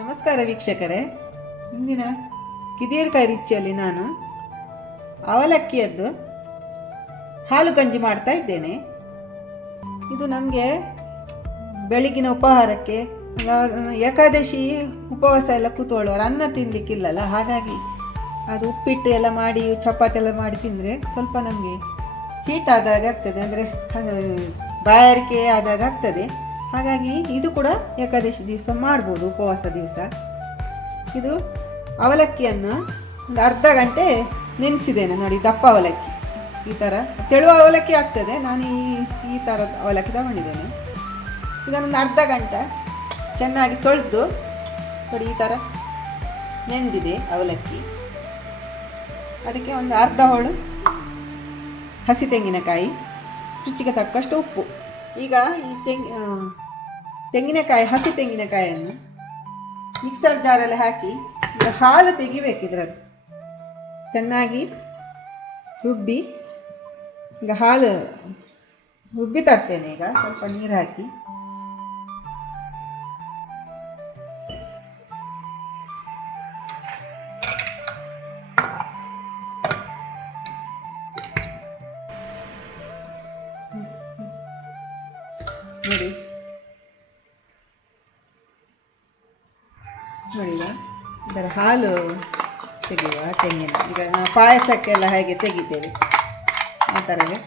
ನಮಸ್ಕಾರ ವೀಕ್ಷಕರೇ. ಇಂದಿನ ಕಿದೀರ್ಕಾಯಿ ರುಚಿಯಲ್ಲಿ ನಾನು ಅವಲಕ್ಕಿಯದ್ದು ಹಾಲು ಗಂಜಿ ಮಾಡ್ತಾ ಇದ್ದೇನೆ. ಇದು ನಮಗೆ ಬೆಳಗಿನ ಉಪಹಾರಕ್ಕೆ, ಏಕಾದಶಿ ಉಪವಾಸ ಎಲ್ಲ ಕೂತ್ಕೊಳ್ಳೋರು ಅನ್ನ ತಿನ್ನಲಿಕ್ಕಿಲ್ಲಲ್ಲ, ಹಾಗಾಗಿ ಅದು ಉಪ್ಪಿಟ್ಟು ಎಲ್ಲ ಮಾಡಿ ಚಪಾತಿ ಎಲ್ಲ ಮಾಡಿ ತಿಂದರೆ ಸ್ವಲ್ಪ ನಮಗೆ ಹೀಟ್ ಆದಾಗ ಆಗ್ತದೆ, ಅಂದರೆ ಬಾಯಾರಿಕೆ ಆದಾಗ ಆಗ್ತದೆ. ಹಾಗಾಗಿ ಇದು ಕೂಡ ಏಕಾದಶಿ ದಿವಸ ಮಾಡ್ಬೋದು, ಉಪವಾಸ ದಿವಸ. ಇದು ಅವಲಕ್ಕಿಯನ್ನು ಒಂದು ಅರ್ಧ ಗಂಟೆ ನೆನೆಸಿದ್ದೇನೆ ನೋಡಿ. ದಪ್ಪ ಅವಲಕ್ಕಿ, ಈ ಥರ ತೆಳುವ ಅವಲಕ್ಕಿ ಆಗ್ತದೆ. ನಾನು ಈ ಥರದ ಅವಲಕ್ಕಿ ತಗೊಂಡಿದ್ದೇನೆ. ಇದನ್ನೊಂದು ಅರ್ಧ ಗಂಟೆ ಚೆನ್ನಾಗಿ ತೊಳೆದು ನೋಡಿ, ಈ ಥರ ನೆಂದಿದೆ ಅವಲಕ್ಕಿ. ಅದಕ್ಕೆ ಒಂದು ಅರ್ಧ ಹೋಳು ಹಸಿ ತೆಂಗಿನಕಾಯಿ, ರುಚಿಗೆ ತಕ್ಕಷ್ಟು ಉಪ್ಪು. ಈಗ ಈ ತೆಂಗಿನಕಾಯಿ, ಹಸಿ ತೆಂಗಿನಕಾಯಿಯನ್ನು ಮಿಕ್ಸರ್ ಜಾರಲ್ಲಿ ಹಾಕಿ ಈಗ ಹಾಲು ತೆಗಿಬೇಕಿದ್ರದ್ದು ಚೆನ್ನಾಗಿ ರುಬ್ಬಿ. ಈಗ ಹಾಲು ರುಬ್ಬಿ ತರ್ತೇನೆ. ಈಗ ಸ್ವಲ್ಪ ನೀರು ಹಾಕಿ ನೋಡಿ ಇದರ ಹಾಲು ತೆಗೆಯುವ ತೆಂಗಿನ. ಈಗ ನಾವು ಪಾಯಸಕ್ಕೆಲ್ಲ ಹಾಗೆ ತೆಗಿತೇವೆ, ಆ ಥರವೇ.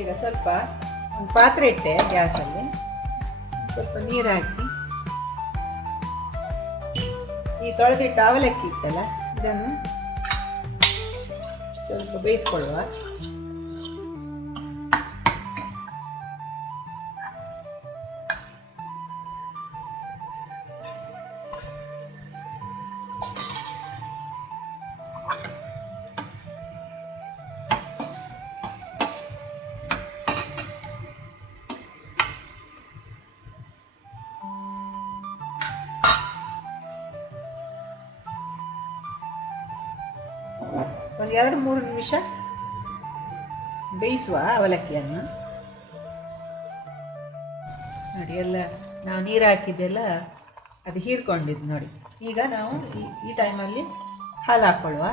ಈಗ ಸ್ವಲ್ಪ ಒಂದು ಪಾತ್ರೆ ಇಟ್ಟೆ ಗ್ಯಾಸಲ್ಲಿ, ಸ್ವಲ್ಪ ನೀರು ಹಾಕಿ ಈ ತೊಳೆದಿಟ್ಟ ಅವಲಕ್ಕಿ ಇತ್ತಲ್ಲ ಇದನ್ನು ಸ್ವಲ್ಪ ಬೇಯಿಸ್ಕೊಳ್ಳುವ. ಒಂದು 2-3 ನಿಮಿಷ ಬೇಯಿಸುವ ಅವಲಕ್ಕಿಯನ್ನು. ನೋಡಿ, ಎಲ್ಲ ನಾವು ನೀರು ಹಾಕಿದ್ದೆಲ್ಲ ಅದು ಹೀರ್ಕೊಂಡಿದ್ದು ನೋಡಿ. ಈಗ ನಾವು ಈ ಟೈಮಲ್ಲಿ ಹಾಲು ಹಾಕ್ಕೊಳ್ಳುವ.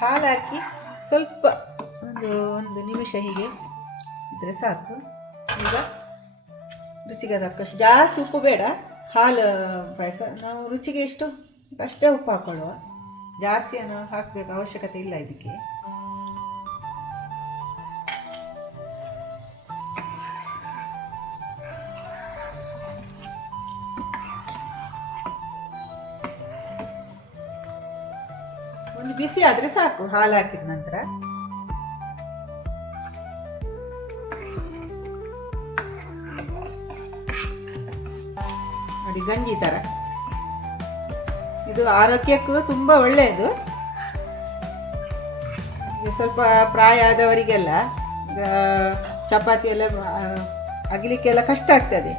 ಹಾಲು ಹಾಕಿ ಸ್ವಲ್ಪ ಒಂದು ನಿಮಿಷ ಹೀಗೆ ಇದ್ರೆ ಸಾಕು. ಈಗ ರುಚಿಗೆ ತಕ್ಕಷ್ಟು, ಜಾಸ್ತಿ ಉಪ್ಪು ಬೇಡ. ಹಾಲು ಪಾಯಸ ನಾವು ರುಚಿಗೆ ಎಷ್ಟು ಅಷ್ಟೇ ಉಪ್ಪು ಹಾಕ್ಕೊಳ್ಳುವ. ಜಾಸ್ತಿಯನ್ನು ಹಾಕಬೇಕು ಅವಶ್ಯಕತೆ ಇಲ್ಲ ಇದಕ್ಕೆ. ಒಂದು ಬಿಸಿ ಆದರೆ ಸಾಕು ಹಾಲು ಹಾಕಿದ ನಂತರ. ನೋಡಿ, ಗಂಜಿ ಥರ. ಇದು ಆರೋಗ್ಯಕ್ಕೂ ತುಂಬ ಒಳ್ಳೆಯದು. ಸ್ವಲ್ಪ ಪ್ರಾಯ ಆದವರಿಗೆಲ್ಲ ಚಪಾತಿ ಎಲ್ಲ ಅಗಲಿಕ್ಕೆಲ್ಲ ಕಷ್ಟ ಆಗ್ತದೆ,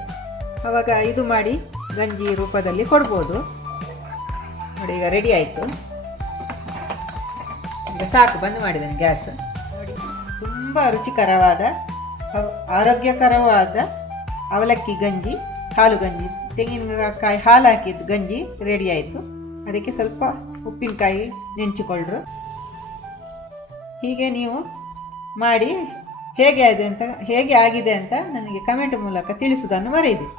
ಆವಾಗ ಇದು ಮಾಡಿ ಗಂಜಿ ರೂಪದಲ್ಲಿ ಕೊಡ್ಬೋದು. ನೋಡಿ, ಈಗ ರೆಡಿ ಆಯಿತು. ಈಗ ಸಾಕು, ಬಂದ್ ಮಾಡಿದ್ದೇನೆ ಗ್ಯಾಸ್. ನೋಡಿ, ತುಂಬ ರುಚಿಕರವಾದ ಆರೋಗ್ಯಕರವಾದ ಅವಲಕ್ಕಿ ಗಂಜಿ, ಹಾಲು ಗಂಜಿ, ತೆಂಗಿನಕಾಯಿ ಹಾಲು ಹಾಕಿದ್ದು ಗಂಜಿ ರೆಡಿ ಆಯಿತು. ಅದಕ್ಕೆ ಸ್ವಲ್ಪ ಉಪ್ಪಿನಕಾಯಿ ನೆಂಚಿಕೊಳ್ಳ್ರು. ಹೀಗೆ ನೀವು ಮಾಡಿ ಹೇಗೆ ಆಗಿದೆ ಅಂತ ನನಗೆ ಕಮೆಂಟ್ ಮೂಲಕ ತಿಳಿಸುವುದನ್ನು ಮರೆಯದಿರಿ.